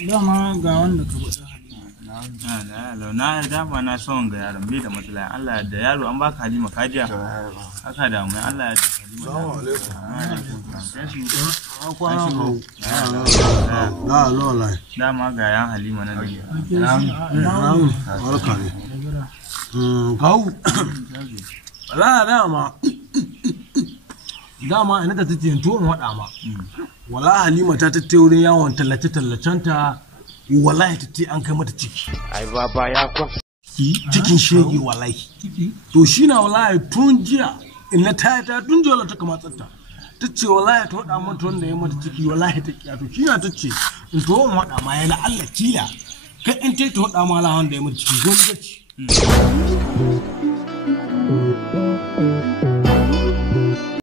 dama ga wanda ka bada na dama na son ga yaron bai da matsala Allah da yaro an baka Halima kajiya haka da mu Allah ya ji Halima. Dama ga yan Halima na barka ne kawu wala dama ina ta tace to in wada ma wala Halima ta tace wurin yawon tallace-tallacenta wallahi tace an kai mata ciki ai baba ya kwa cikin shege wallahi to shi na wallahi tun jiya ina ta tun jola ta kama tsatta tace wallahi ta wada mata wanda ya mata ciki wallahi ta kiya to shi na tace in to in wada ma yana Allah kila kai in ta wada ma la wanda ya mata ciki gonga ci